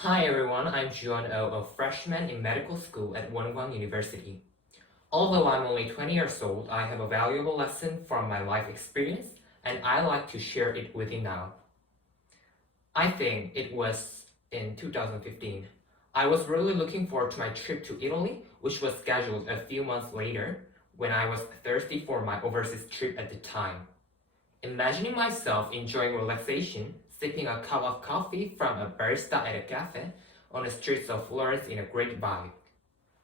Hi everyone, I'm Juan O, a freshman in medical school at Wonwang University. Although I'm only 20 years old, I have a valuable lesson from my life experience and I like to share it with you now. I think it was in 2015. I was really looking forward to my trip to Italy, which was scheduled a few months later when I was thirsty for my overseas trip at the time. Imagining myself enjoying relaxation, sipping a cup of coffee from a barista at a cafe on the streets of Florence in a great vibe.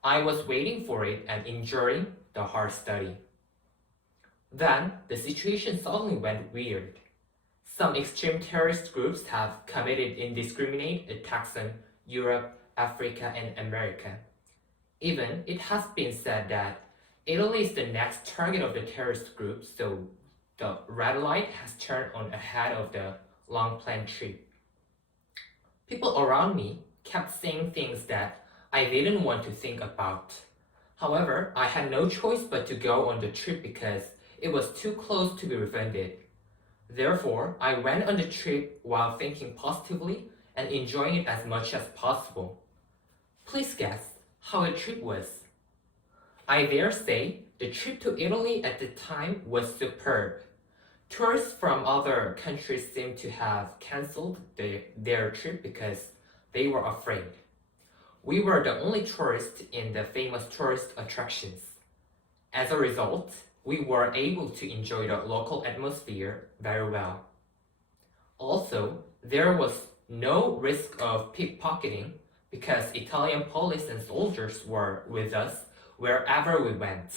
I was waiting for it and enjoying the hard study. Then, the situation suddenly went weird. Some extreme terrorist groups have committed indiscriminate attacks on Europe, Africa, and America. Even, it has been said that Italy is the next target of the terrorist group, so the red light has turned on ahead of the long-planned trip. People around me kept saying things that I didn't want to think about. However, I had no choice but to go on the trip because it was too close to be refunded. Therefore, I went on the trip while thinking positively and enjoying it as much as possible. Please guess how the trip was. I dare say the trip to Italy at the time was superb. Tourists from other countries seemed to have cancelled their trip because they were afraid. We were the only tourists in the famous tourist attractions. As a result, we were able to enjoy the local atmosphere very well. Also, there was no risk of pickpocketing because Italian police and soldiers were with us wherever we went.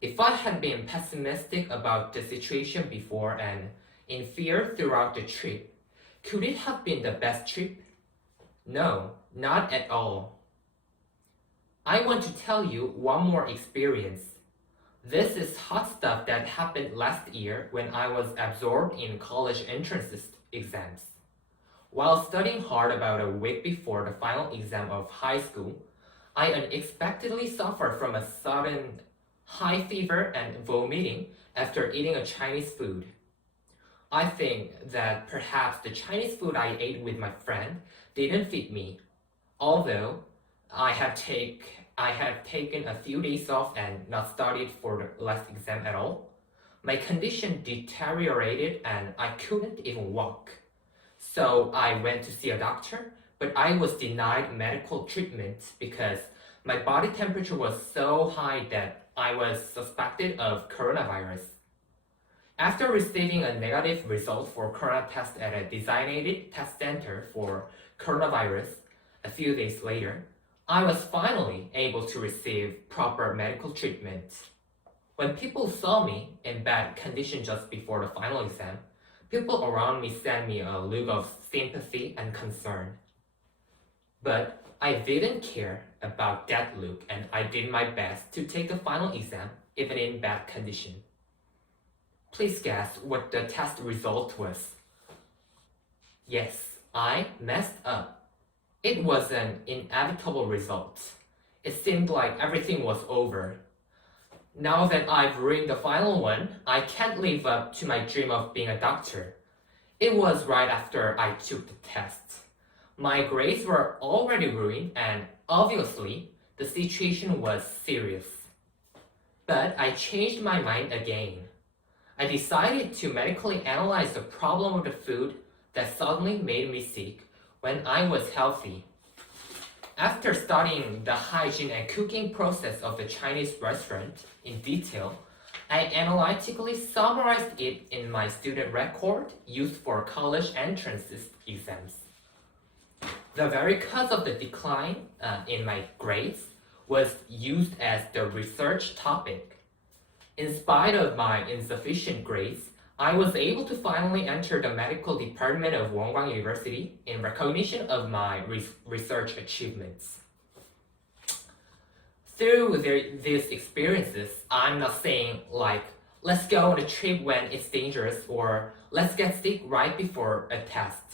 If I had been pessimistic about the situation before and in fear throughout the trip, could it have been the best trip? No, not at all. I want to tell you one more experience. This is hot stuff that happened last year when I was absorbed in college entrance exams. While studying hard about a week before the final exam of high school, I unexpectedly suffered from a sudden high fever and vomiting after eating a Chinese food. I think that perhaps the Chinese food I ate with my friend didn't fit me, although I have taken a few days off and not studied for the last exam at all. My condition deteriorated and I couldn't even walk. So I went to see a doctor, but I was denied medical treatment because my body temperature was so high that I was suspected of coronavirus. After receiving a negative result for corona test at a designated test center for coronavirus a few days later, I was finally able to receive proper medical treatment. When people saw me in bad condition just before the final exam, people around me sent me a look of sympathy and concern. But I didn't care about that look and I did my best to take the final exam even in bad condition. Please guess what the test result was. Yes, I messed up. It was an inevitable result. It seemed like everything was over. Now that I've ruined the final one, I can't live up to my dream of being a doctor. It was right after I took the test. My grades were already ruined and obviously the situation was serious. But I changed my mind again. I decided to medically analyze the problem of the food that suddenly made me sick when I was healthy. After studying the hygiene and cooking process of the Chinese restaurant in detail, I analytically summarized it in my student record used for college entrance exams. The very cause of the decline in my grades was used as the research topic. In spite of my insufficient grades, I was able to finally enter the medical department of Wonwang University in recognition of my research achievements. Through these experiences, I'm not saying like, let's go on a trip when it's dangerous or let's get sick right before a test.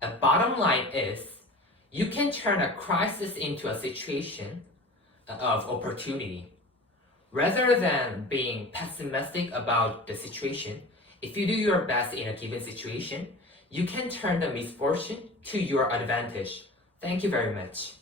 A bottom line is, you can turn a crisis into a situation of opportunity. Rather than being pessimistic about the situation, if you do your best in a given situation, You can turn the misfortune to your advantage. Thank you very much.